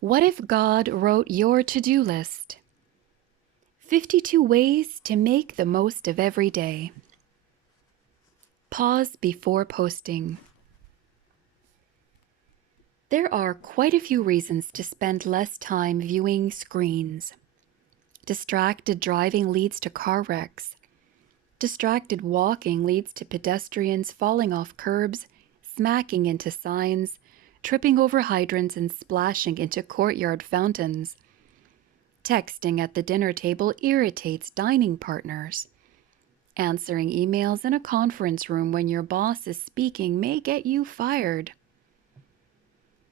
What if God wrote your to-do list? 52 ways to make the most of every day. Pause before posting. There are quite a few reasons to spend less time viewing screens. Distracted driving leads to car wrecks. Distracted walking leads to pedestrians falling off curbs, smacking into signs, tripping over hydrants, and splashing into courtyard fountains. Texting at the dinner table irritates dining partners. Answering emails in a conference room when your boss is speaking may get you fired.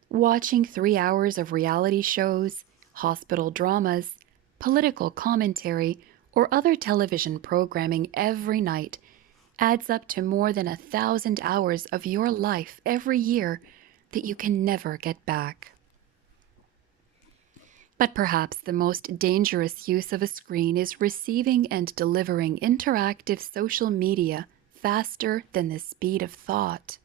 Watching 3 hours of reality shows, hospital dramas, political commentary, or other television programming every night adds up to more than 1,000 hours of your life every year that you can never get back. But perhaps the most dangerous use of a screen is receiving and delivering interactive social media faster than the speed of thought.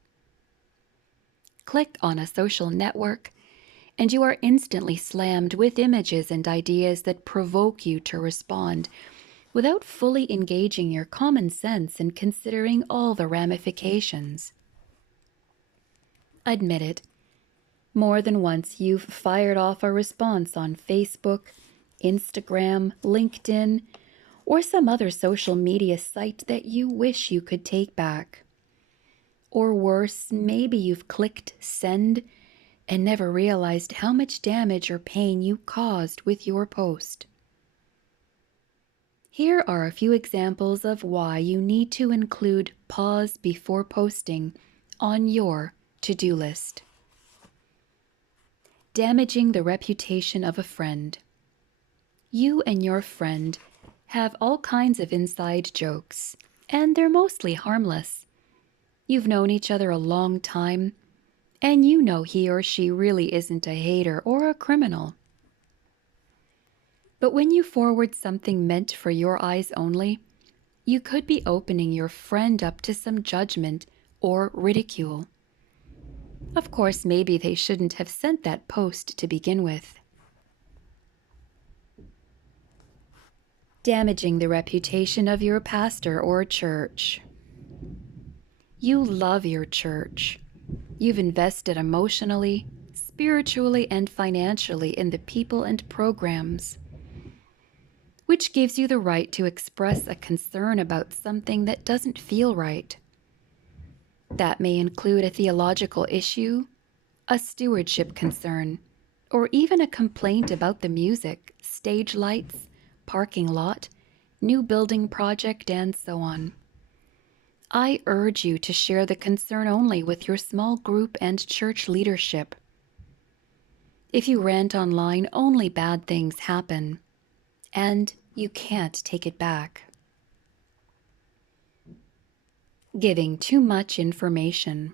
Click on a social network, and you are instantly slammed with images and ideas that provoke you to respond without fully engaging your common sense and considering all the ramifications. Admit it. More than once you've fired off a response on Facebook, Instagram, LinkedIn, or some other social media site that you wish you could take back. Or worse, maybe you've clicked send and never realized how much damage or pain you caused with your post. Here are a few examples of why you need to include pause before posting on your to-do list. Damaging the reputation of a friend. You and your friend have all kinds of inside jokes, and they're mostly harmless. You've known each other a long time, and you know he or she really isn't a hater or a criminal. But when you forward something meant for your eyes only, you could be opening your friend up to some judgment or ridicule. Of course, maybe they shouldn't have sent that post to begin with. Damaging the reputation of your pastor or church. You love your church. You've invested emotionally, spiritually, and financially in the people and programs, which gives you the right to express a concern about something that doesn't feel right. That may include a theological issue, a stewardship concern, or even a complaint about the music, stage lights, parking lot, new building project, and so on. I urge you to share the concern only with your small group and church leadership. If you rant online, only bad things happen, and you can't take it back. Giving too much information.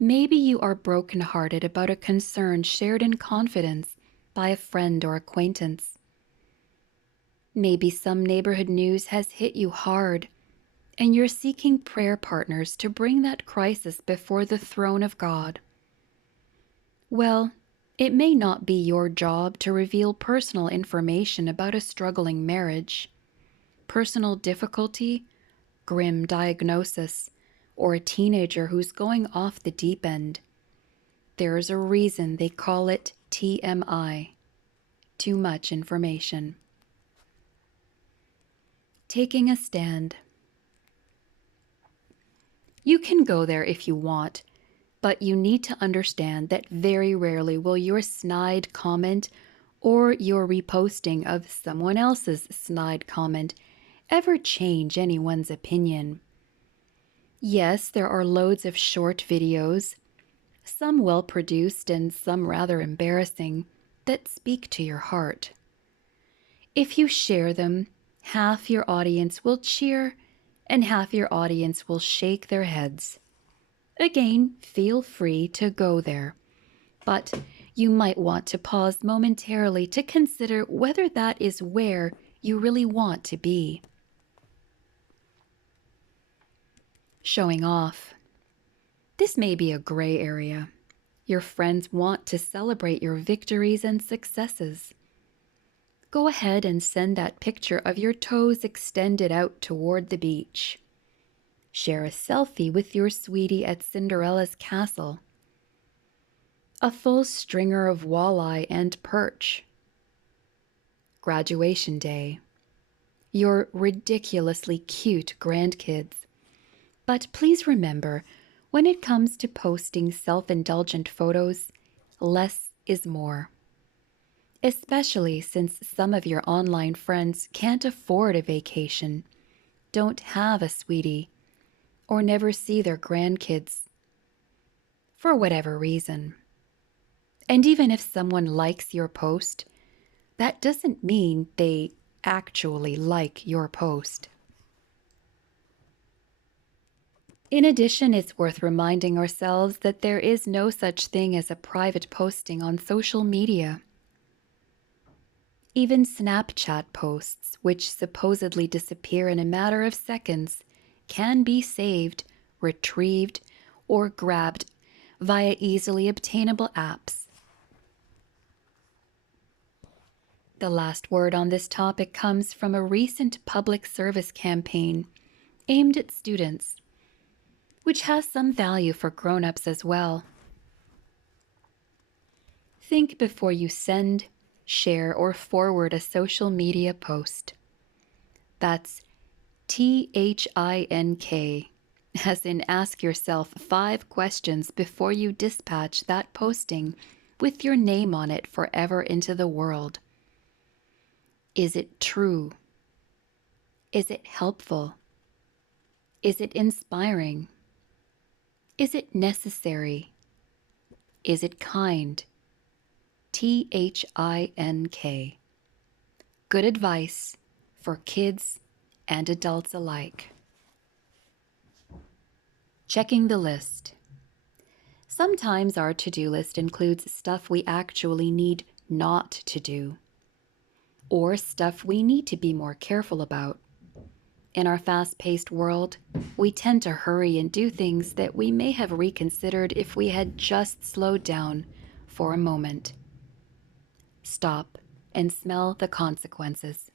Maybe you are brokenhearted about a concern shared in confidence by a friend or acquaintance. Maybe some neighborhood news has hit you hard, and you're seeking prayer partners to bring that crisis before the throne of God. Well, it may not be your job to reveal personal information about a struggling marriage, personal difficulty, grim diagnosis, or a teenager who's going off the deep end. There's a reason they call it TMI, too much information. Taking a stand. You can go there if you want, but you need to understand that very rarely will your snide comment or your reposting of someone else's snide comment ever change anyone's opinion. Yes, there are loads of short videos, some well-produced and some rather embarrassing, that speak to your heart. If you share them, half your audience will cheer and half your audience will shake their heads. Again, feel free to go there, but you might want to pause momentarily to consider whether that is where you really want to be. Showing off. This may be a gray area. Your friends want to celebrate your victories and successes. Go ahead and send that picture of your toes extended out toward the beach. Share a selfie with your sweetie at Cinderella's castle. A full stringer of walleye and perch. Graduation day. Your ridiculously cute grandkids. But please remember, when it comes to posting self-indulgent photos, less is more. Especially since some of your online friends can't afford a vacation, don't have a sweetie, or never see their grandkids for whatever reason. And even if someone likes your post, that doesn't mean they actually like your post. In addition, it's worth reminding ourselves that there is no such thing as a private posting on social media. Even Snapchat posts, which supposedly disappear in a matter of seconds, can be saved, retrieved, or grabbed via easily obtainable apps. The last word on this topic comes from a recent public service campaign aimed at students, which has some value for grown-ups as well. Think before you send, share, or forward a social media post. That's THINK, as in ask yourself 5 questions before you dispatch that posting with your name on it forever into the world. Is it true? Is it helpful? Is it inspiring? Is it necessary? Is it kind? THINK. Good advice for kids and adults alike. Checking the list. Sometimes our to-do list includes stuff we actually need not to do, or stuff we need to be more careful about. In our fast-paced world, we tend to hurry and do things that we may have reconsidered if we had just slowed down for a moment. Stop and smell the consequences.